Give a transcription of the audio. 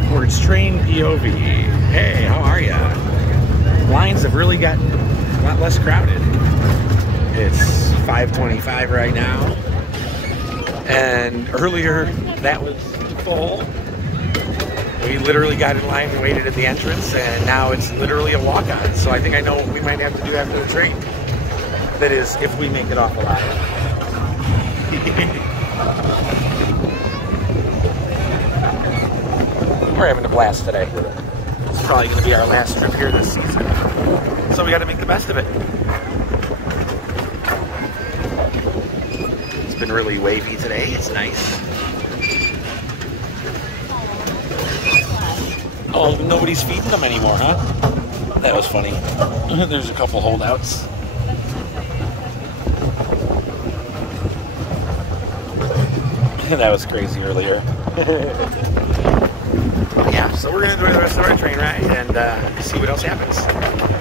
backwards train POV. Hey, how are ya? Lines have really gotten a lot less crowded. It's 5:25 right now, and earlier that was full. We literally got in line and waited at the entrance, and now it's literally a walk-on. So I think I know what we might have to do after the train. That is, if we make it off alive. We're having a blast today. It's probably going to be our last trip here this season. So we got to make the best of it. It's been really wavy today. It's nice. Oh, nobody's feeding them anymore, huh? That was funny. There's a couple holdouts. That was crazy earlier. Yeah, so we're going to enjoy the rest of our train ride and see what else happens.